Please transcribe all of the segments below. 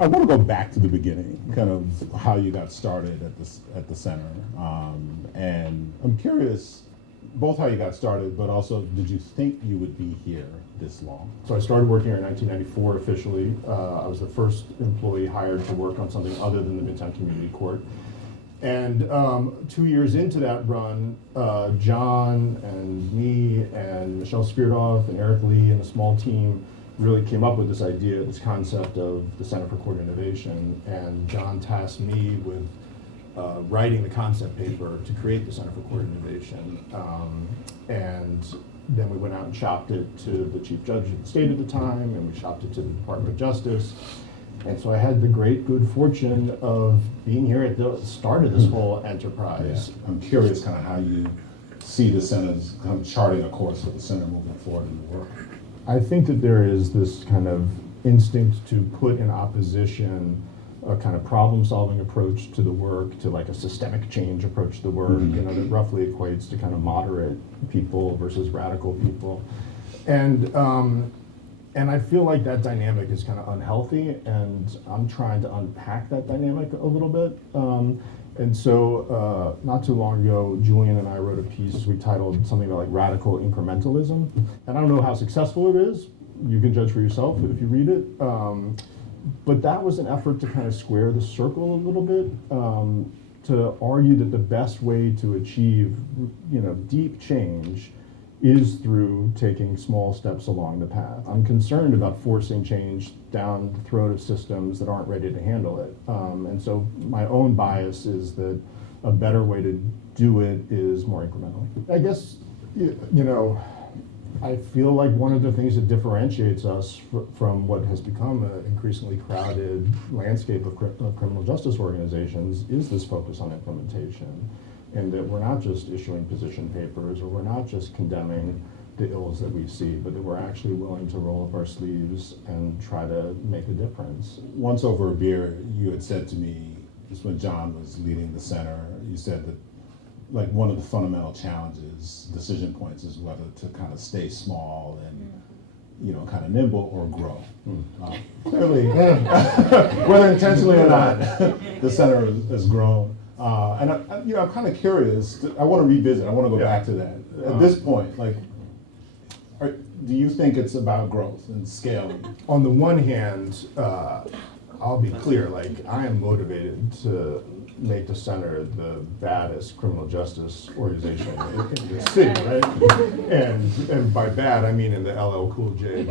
I want to go back to the beginning, kind of how you got started at the center, and I'm curious both how you got started, but also did you think you would be here this long? So I started working here in 1994 officially. I was the first employee hired to work on something other than the Midtown Community Court. And 2 years into that run, John and me and Michelle Spiridov and Eric Lee and a small team really came up with this idea, this concept of the Center for Court Innovation. And John tasked me with writing the concept paper to create the Center for Court Innovation. And then we went out and shopped it to the Chief Judge of the state at the time, and we shopped it to the Department of Justice. And so I had the great good fortune of being here at the start of this whole enterprise. Yeah. I'm curious kind of how you see the center's kind of charting a course for the center moving forward in the work. I think that there is this kind of instinct to put in opposition a kind of problem-solving approach to the work to like a systemic change approach to the work, you know, that roughly equates to kind of moderate people versus radical people. And I feel like that dynamic is kind of unhealthy, and I'm trying to unpack that dynamic a little bit. And so not too long ago, Julian and I wrote a piece we titled something about like radical incrementalism. And I don't know how successful it is. You can judge for yourself if you read it. But that was an effort to kind of square the circle a little bit, to argue that the best way to achieve, you know, deep change is through taking small steps along the path. I'm concerned about forcing change down the throat of systems that aren't ready to handle it. And so my own bias is that a better way to do it is more incremental. I guess, you know, I feel like one of the things that differentiates us from what has become an increasingly crowded landscape of criminal justice organizations is this focus on implementation. And that we're not just issuing position papers, or we're not just condemning the ills that we see, but that we're actually willing to roll up our sleeves and try to make a difference. Once over a beer, you had said to me, just when John was leading the center, you said that like one of the fundamental challenges, decision points, is whether to kind of stay small and, you know, kind of nimble or grow. Clearly, whether intentionally or not, the center has grown. And you know, I'm kind of curious. I want to revisit. I want to go back to that. At this point, like, do you think it's about growth and scaling? On the one hand, I'll be clear. Like, I am motivated to make the center the baddest criminal justice organization in the city, right? And by bad, I mean in the LL Cool J,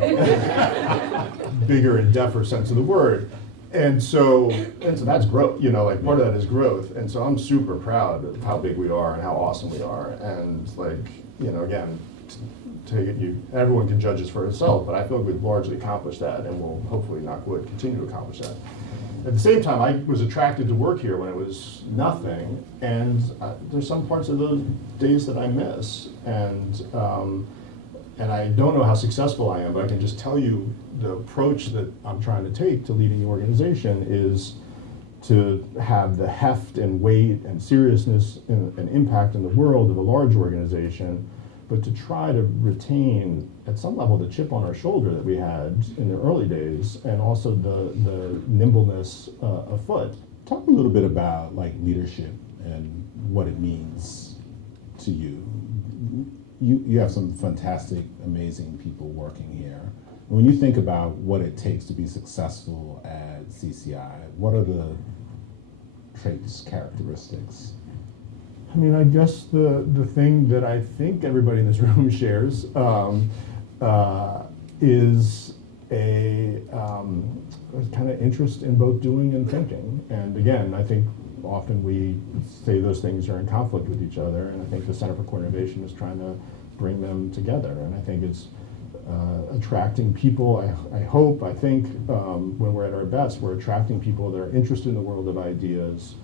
bigger and deafer sense of the word. And so that's growth, you know, like part of that is growth. And so I'm super proud of how big we are and how awesome we are. And like, you know, again, everyone can judge us for itself, but I feel like we've largely accomplished that, and we'll hopefully, knock wood, continue to accomplish that. At the same time, I was attracted to work here when it was nothing, and there's some parts of those days that I miss. And I don't know how successful I am, but I can just tell you the approach that I'm trying to take to leading the organization is to have the heft and weight and seriousness and impact in the world of a large organization, but to try to retain at some level the chip on our shoulder that we had in the early days, and also the nimbleness afoot. Talk a little bit about like leadership and what it means to you. You have some fantastic, amazing people working here. When you think about what it takes to be successful at CCI, what are the traits, characteristics? I mean, I guess the thing that I think everybody in this room shares is a kind of interest in both doing and thinking. And again, I think often we say those things are in conflict with each other, and I think the Center for Court Innovation is trying to bring them together. And I think it's attracting people, I think when we're at our best, we're attracting people that are interested in the world of ideas,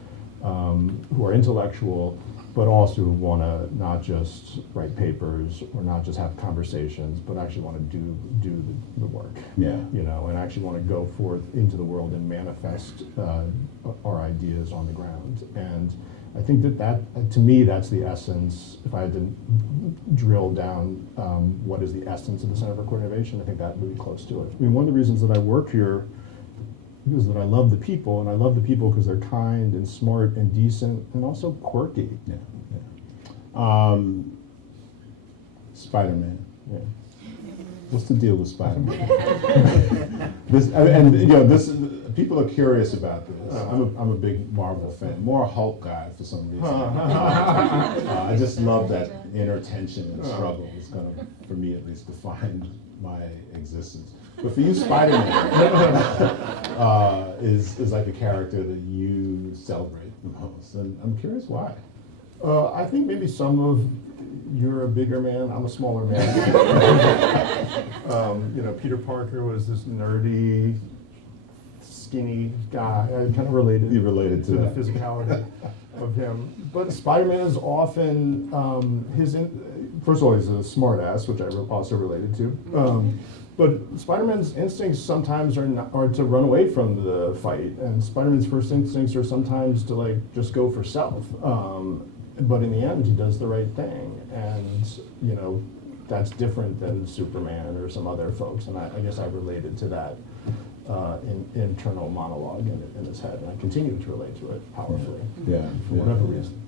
who are intellectual, but also who want to not just write papers or not just have conversations, but actually want to do the work. Yeah. You know, and actually want to go forth into the world and manifest our ideas on the ground. And I think that to me, that's the essence. If I had to drill down what is the essence of the Center for Court Innovation, I think that would be close to it. I mean, one of the reasons that I work here, is that I love the people, and I love the people because they're kind and smart and decent and also quirky. Yeah, Spider-Man. Yeah. What's the deal with Spider-Man? This people are curious about this. I'm a big Marvel fan, more a Hulk guy for some reason. I just love that inner tension and struggle. It's gonna, for me at least, define my existence. But for you, Spider-Man is like a character that you celebrate the most, and I'm curious why. I think maybe you're a bigger man, I'm a smaller man. Peter Parker was this nerdy, skinny guy. I kind of related. You related to the that. physicality of him. But Spider-Man is often first of all, he's a smart ass, which I also related to. But Spider-Man's instincts sometimes are to run away from the fight, and Spider-Man's first instincts are sometimes to just go for self. But in the end, he does the right thing, and that's different than Superman or some other folks. And I guess I related to that internal monologue in his head, and I continue to relate to it powerfully. Yeah, for whatever reason.